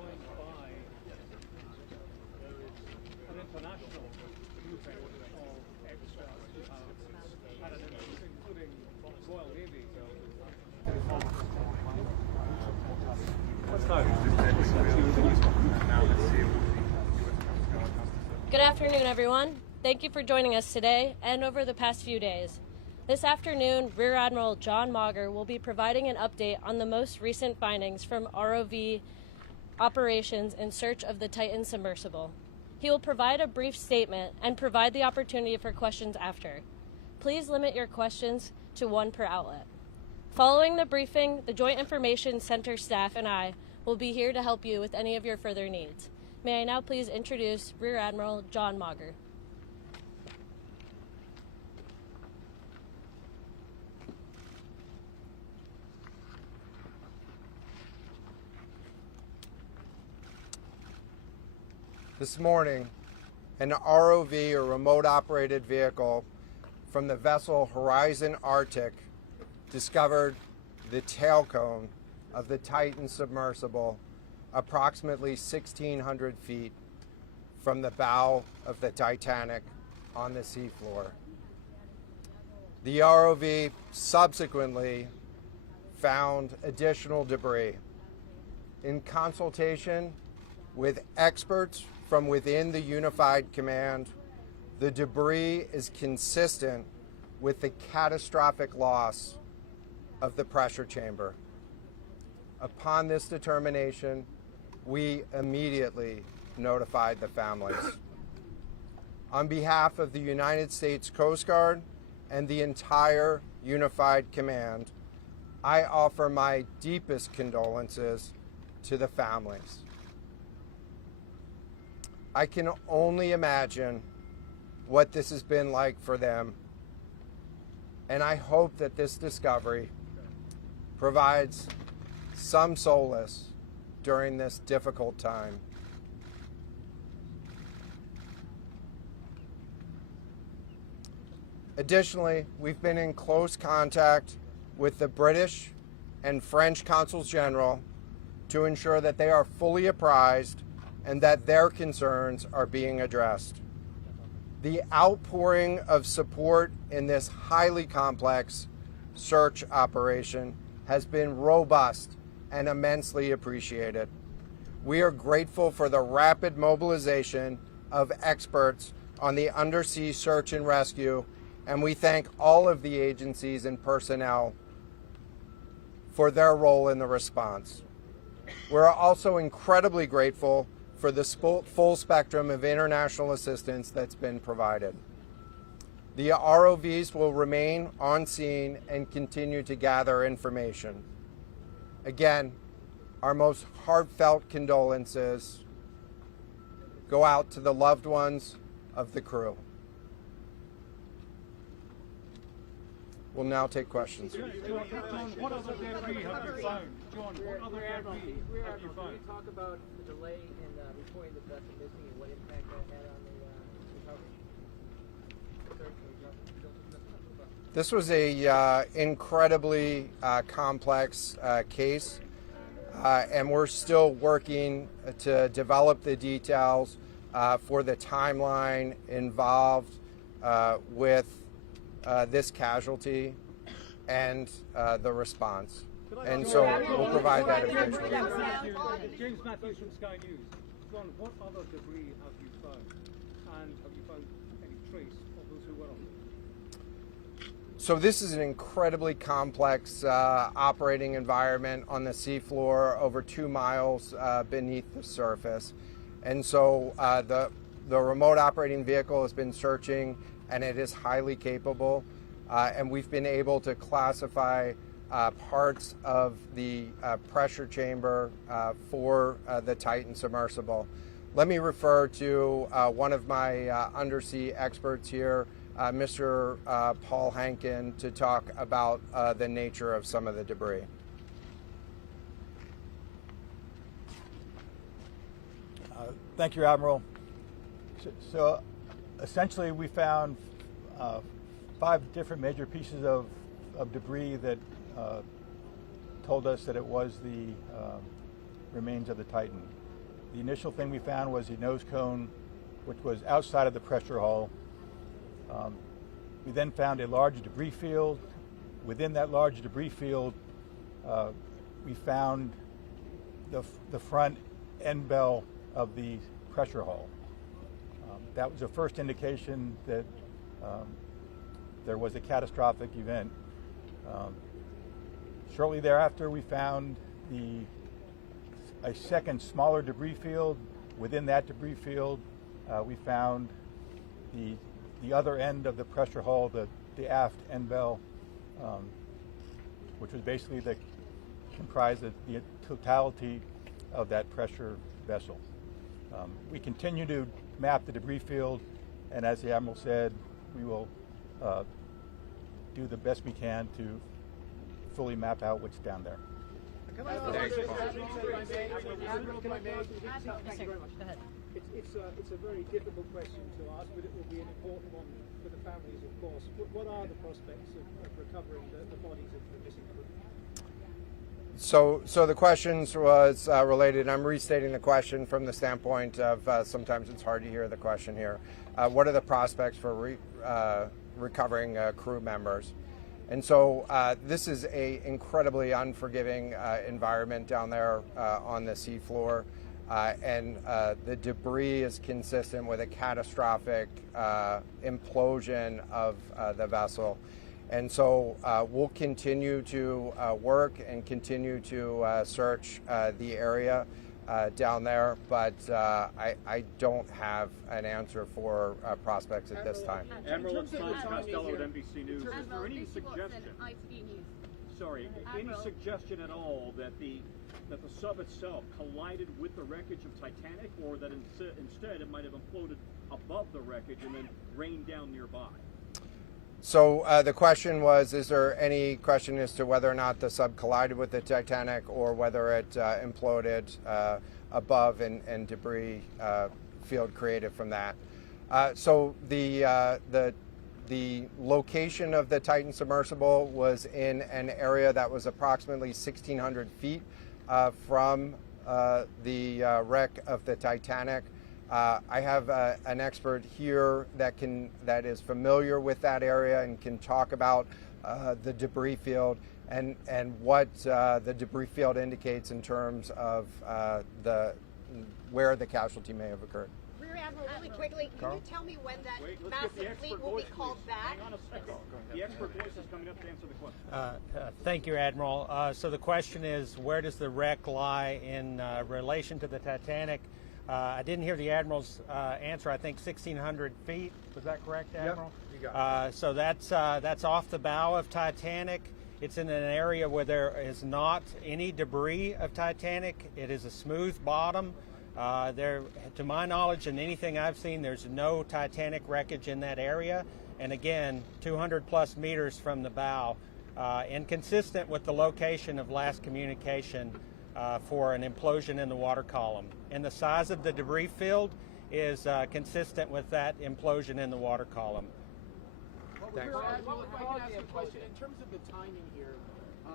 joined by an international group of experts who have had an interest, including Royal Navy. Good afternoon, everyone. Thank you for joining us today and over the past few days. This afternoon, Rear Admiral John Mauger will be providing an update on the most recent findings from ROV operations in search of the Titan submersible. He will provide a brief statement and provide the opportunity for questions after. Please limit your questions to one per outlet. Following the briefing, the Joint Information Center staff and I will be here to help you with any of your further needs. May I now please introduce Rear Admiral John Mauger. This morning, an ROV, or remote operated vehicle, from the vessel Horizon Arctic discovered the tail cone of the Titan submersible approximately 1,600 feet from the bow of the Titanic on the seafloor. The ROV subsequently found additional debris. In consultation with experts from within the Unified Command, the debris is consistent with the catastrophic loss of the pressure chamber. Upon this determination, we immediately notified the families. On behalf of the United States Coast Guard and the entire Unified Command, I offer my deepest condolences to the families. I can only imagine what this has been like for them, and I hope that this discovery provides some solace during this difficult time. Additionally, we've been in close contact with the British and French consuls general to ensure that they are fully apprised and that their concerns are being addressed. The outpouring of support in this highly complex search operation has been robust and immensely appreciated. We are grateful for the rapid mobilization of experts on the undersea search and rescue, and we thank all of the agencies and personnel for their role in the response. We're also incredibly grateful for the full spectrum of international assistance that's been provided. The ROVs will remain on scene and continue to gather information. Again, our most heartfelt condolences go out to the loved ones of the crew. We'll now take questions. John, what other debris have you found? John, what other debris have you found? Can you talk about the delay in reporting the vessel missing and what impact that had on the recovery? This was a incredibly complex case, and we're still working to develop the details for the timeline involved with this casualty and the response. And so we'll provide that eventually. James Matthews from Sky News. John, what other debris have you found? And have you found any trace of those who were on it? So this is an incredibly complex operating environment on the seafloor, over 2 miles beneath the surface. And so the remote operating vehicle has been searching, and it is highly capable. And we've been able to classify parts of the pressure chamber for the Titan submersible. Let me refer to one of my undersea experts here, Mr. Paul Hankin, to talk about the nature of some of the debris. Thank you, Admiral. So essentially we found 5 different major pieces of debris that told us that it was the remains of the Titan. The initial thing we found was the nose cone, which was outside of the pressure hull. We then found a large debris field. Within that large debris field, we found the front end bell of the pressure hull. That was the first indication that there was a catastrophic event. Shortly thereafter, we found a second smaller debris field. Within that debris field, we found the other end of the pressure hull, the aft end bell, which was basically comprised of the totality of that pressure vessel. We continue to map the debris field, and as the Admiral said, we will do the best we can to fully map out what's down there. Thanks, Paul. Admiral, can I may? Thank you very much. Go ahead. It's a very difficult question to ask, but it will be an important one for the families, of course. What are the prospects of recovering the bodies of the missing crew? So the questions was related. I'm restating the question from the standpoint of sometimes it's hard to hear the question here. What are the prospects for recovering crew members? And so this is a incredibly unforgiving environment down there on the seafloor, and the debris is consistent with a catastrophic implosion of the vessel. And so we'll continue to work and continue to search the area down there, but I don't have an answer for prospects at this time. Admiral, it's Tom Costello at NBC News. Is there any suggestion? Sorry, any suggestion at all that the sub itself collided with the wreckage of Titanic, or that instead it might have imploded above the wreckage and then rained down nearby? So the question was, is there any question as to whether or not the sub collided with the Titanic or whether it imploded above and debris field created from that? So the location of the Titan submersible was in an area that was approximately 1,600 feet from the wreck of the Titanic. I have an expert here that is familiar with that area and can talk about the debris field and what the debris field indicates in terms of where the casualty may have occurred. Rear Admiral, really quickly, can you tell me when that massive fleet will be called back? Hang on a second. The expert voice is coming up to answer the question. Thank you, Admiral. So the question is, where does the wreck lie in relation to the Titanic? I didn't hear the Admiral's answer. I think 1,600 feet. Was that correct, Admiral? Yep, you got it. So that's off the bow of Titanic. It's in an area where there is not any debris of Titanic. It is a smooth bottom. To my knowledge and anything I've seen, there's no Titanic wreckage in that area. And again, 200 plus meters from the bow, and consistent with the location of last communication for an implosion in the water column. And the size of the debris field is consistent with that implosion in the water column. Thanks. Admiral, if I can ask you a question, in terms of the timing here,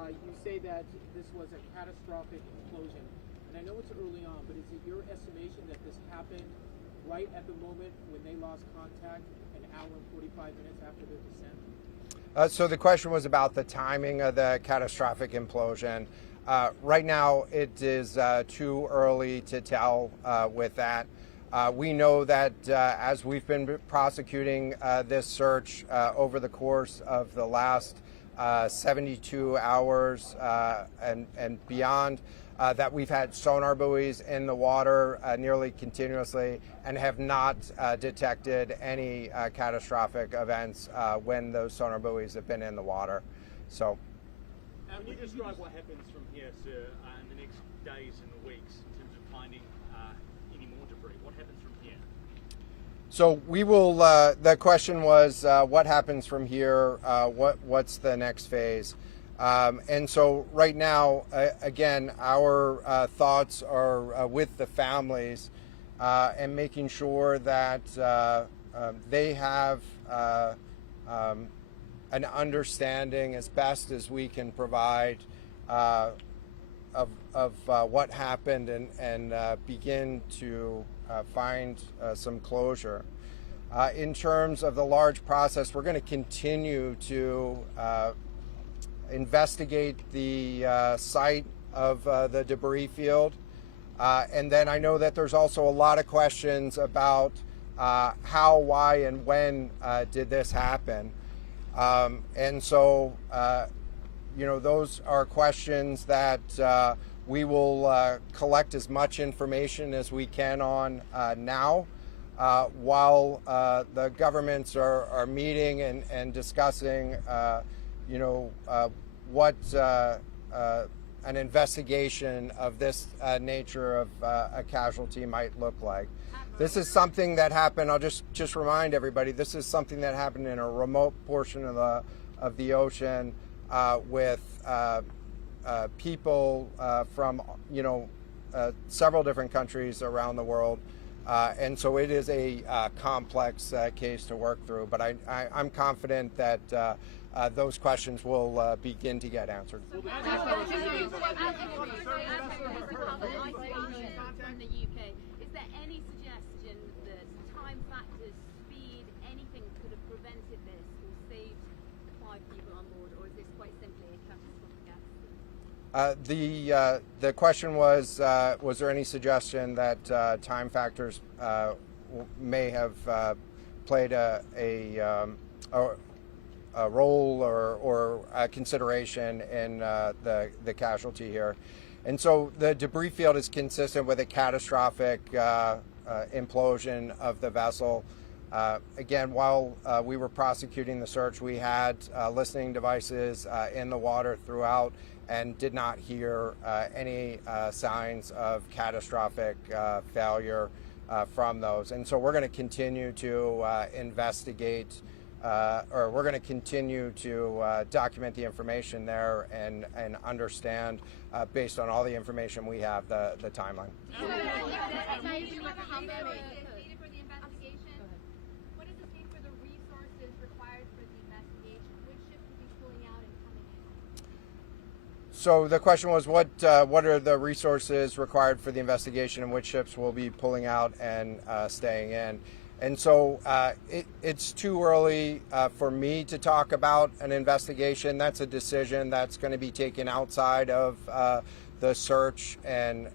you say that this was a catastrophic implosion. And I know it's early on, but is it your estimation that this happened right at the moment when they lost contact, an hour and 45 minutes after their descent? So the question was about the timing of the catastrophic implosion. Right now, it is too early to tell with that. We know that as we've been prosecuting this search over the course of the last 72 hours and beyond, that we've had sonar buoys in the water nearly continuously and have not detected any catastrophic events when those sonar buoys have been in the water. So, Can you describe what happens from here, sir, in the next days and weeks in terms of finding any more debris? What happens from here? So we will. The question was, what happens from here? What's the next phase? And so right now, again, our thoughts are with the families and making sure that they have an understanding as best as we can provide what happened and begin to find some closure. In terms of the large process, we're going to continue to investigate the site of the debris field. And then I know that there's also a lot of questions about how, why, and when did this happen. And so, those are questions that we will collect as much information as we can on now, while the governments are meeting and discussing, what an investigation of this nature of a casualty might look like. This is something that happened. I'll just remind everybody. This is something that happened in a remote portion of the ocean with people from several different countries around the world, and so it is a complex case to work through. But I'm confident that those questions will begin to get answered. Is there any suggestion that time factors, speed, anything could have prevented this or saved 5 people on board, or is this quite simply a catastrophic accident? The question was there any suggestion that time factors may have played a role or a consideration in the casualty here? And so the debris field is consistent with a catastrophic implosion of the vessel. Again, while we were prosecuting the search, we had listening devices in the water throughout and did not hear any signs of catastrophic failure from those. And so we're going to continue to investigate, or we're going to continue to document the information there and understand, based on all the information we have, the timeline. What does this mean for the resources required for the investigation? Which ships will be pulling out and coming in? So the question was, what are the resources required for the investigation, and which ships will be pulling out and staying in? And so it's too early for me to talk about an investigation. That's a decision that's going to be taken outside of the search and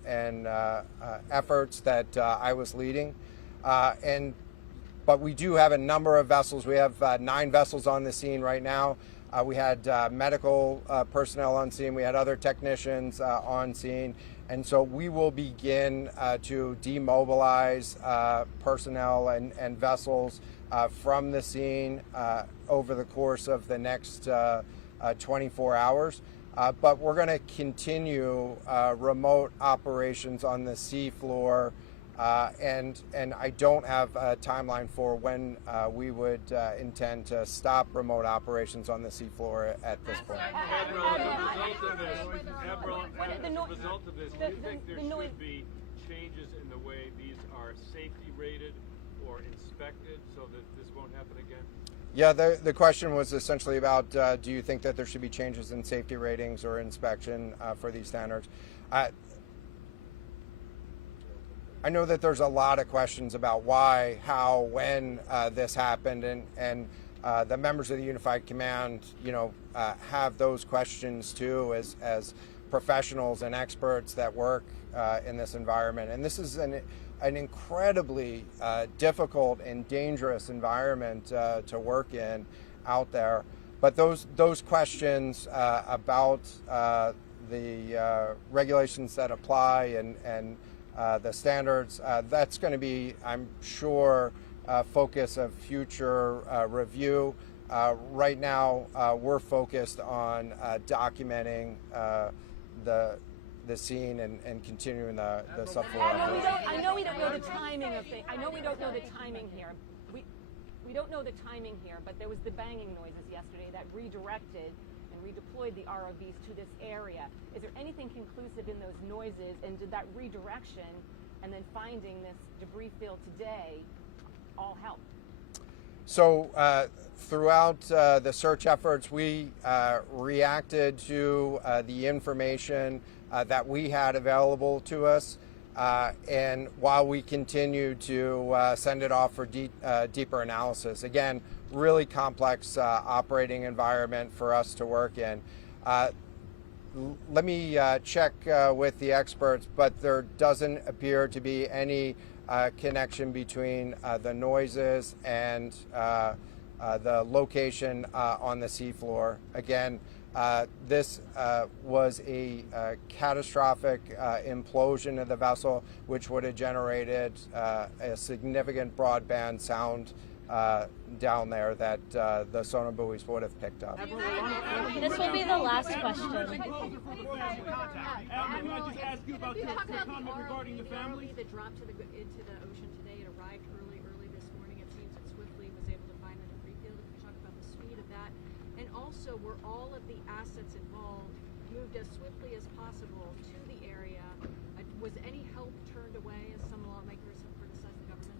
efforts that I was leading. But we do have a number of vessels. We have 9 vessels on the scene right now. We had medical personnel on scene. We had other technicians on scene. And so we will begin to demobilize personnel and vessels from the scene over the course of the next 24 hours. But we're going to continue remote operations on the sea floor, and I don't have a timeline for when we would intend to stop remote operations on the sea floor at this point. Admiral, as a result of this, do you think there should be changes in the way these are safety rated or inspected so that this won't happen again? Yeah, the question was essentially about, do you think that there should be changes in safety ratings or inspection for these standards? I know that there's a lot of questions about why, how, when this happened, and the members of the Unified Command, have those questions too, as professionals and experts that work in this environment. And this is an incredibly difficult and dangerous environment to work in out there. But those questions about the regulations that apply and the standards, that's going to be, I'm sure, focus of future review. Right now, we're focused on documenting the scene and continuing the subfloor operation. I know we don't know the timing of things. I know we don't know the timing here. We don't know the timing here, but there was the banging noises yesterday that redirected and redeployed the ROVs to this area. Is there anything conclusive in those noises, and did that redirection and then finding this debris field today all help? So throughout the search efforts, we reacted to the information that we had available to us. And while we continue to send it off for deeper analysis. Again, really complex operating environment for us to work in. Let me check with the experts, but there doesn't appear to be any connection between the noises and the location on the seafloor. Again, this was a catastrophic implosion of the vessel, which would have generated a significant broadband sound down there that the sonar buoys would have picked up. This will be the last question. Admiral, can I just ask you about your comment regarding the family? That dropped into the ocean today, it arrived early this morning. It seems that Swiftly was able to find the debris field. If you talk about the speed of that, and also were all of the assets involved moved as swiftly as possible to the area? Was any help turned away, as some lawmakers have criticized the government?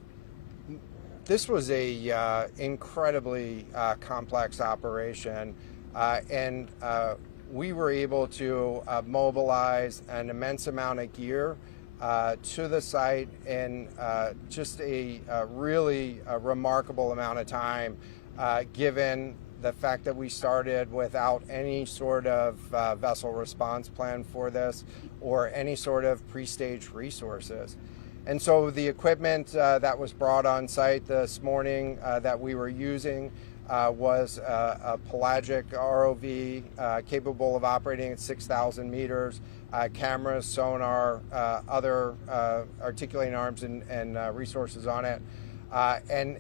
This was a incredibly complex operation, and we were able to mobilize an immense amount of gear to the site in just a really remarkable amount of time, given the fact that we started without any sort of vessel response plan for this or any sort of pre-stage resources. And so the equipment that was brought on site this morning that we were using was a pelagic ROV capable of operating at 6,000 meters, cameras, sonar, other articulating arms and resources on it. And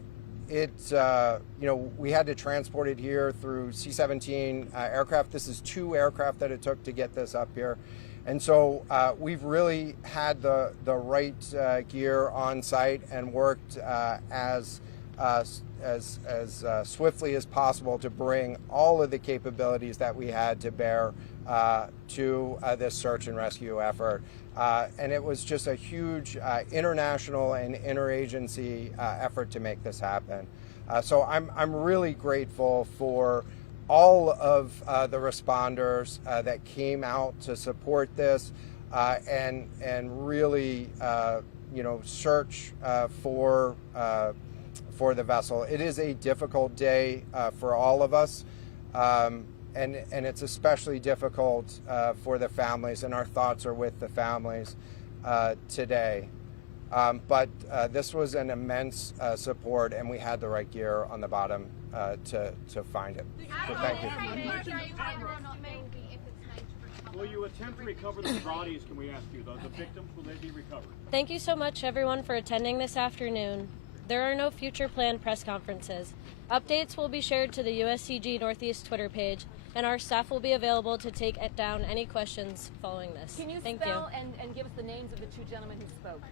it, we had to transport it here through C-17 aircraft. This is 2 aircraft that it took to get this up here. And so we've really had the right gear on site and worked as swiftly as possible to bring all of the capabilities that we had to bear to this search and rescue effort. And it was just a huge international and interagency effort to make this happen. So I'm really grateful for all of the responders that came out to support this and really search for the vessel. It is a difficult day for all of us, and it's especially difficult for the families, and our thoughts are with the families today. But this was an immense support, and we had the right gear on the bottom to find it. So thank you. Will you attempt to recover the bodies, can we ask you? The victims, will they be recovered? Thank you so much, everyone, for attending this afternoon. There are no future planned press conferences. Updates will be shared to the USCG Northeast Twitter page, and our staff will be available to take down any questions following this. Can you Thank spell and give us the names of the 2 gentlemen who spoke?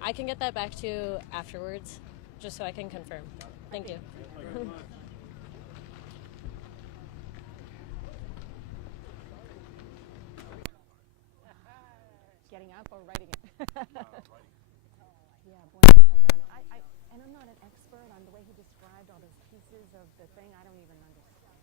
I can get that back to you afterwards, just so I can confirm. Thank you. Getting up or writing it? Yeah, boy, and I'm not an expert on the way he described all those pieces of the thing. I don't even understand.